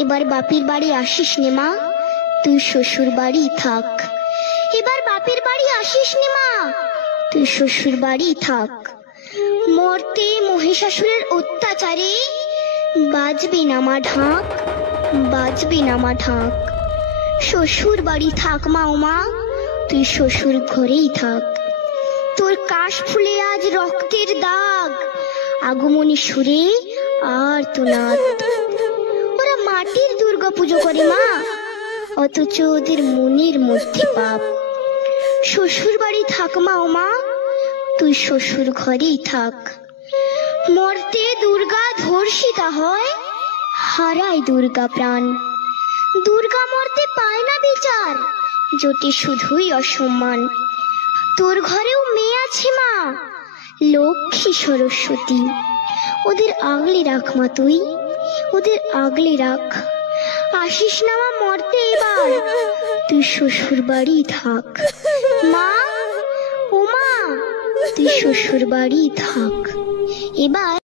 এবার বাপের বাড়ি আসিস নে মা, তুই শ্বশুর বাড়ি থাক। এবার বাপের বাড়ি আসিস নে মা, তুই শ্বশুর বাড়ি থাক। মর্তে মহিষাসুরের অত্যাচারে বাজবে না মা ঢাক, বাজবে না মা ঢাক। শ্বশুর বাড়ি থাক মা, ও মা তুই শ্বশুর ঘরেই থাক। তোর কাশ ফুলে আজ রক্তের দাগ, আগমনী সুরে আর তো নাথ। ওরা মাটির দুর্গা পুজো করে মা, অথচ ওদের মনের মধ্যে পাপ। শ্বশুর বাড়ি থাক মা, ও মা তুই শ্বশুর ঘরেই থাক। মর্তে দুর্গা ধর্ষিতা হয়, হারায় দুর্গা প্রাণ। দুর্গা মর্তে পায় না বিচার, জোটে শুধুই অসম্মান। তোর ঘরেও মেয়ে আছে মা, লক্ষ্মী সরস্বতী, ওদের আগলে রাখ মা তুই, ওদের আগলে রাখ। আসিস না মা মর্তে এবার, তুই শ্বশুর বাড়ি থাক। মা, ও মা তুই শ্বশুর বাড়ি থাক। এবার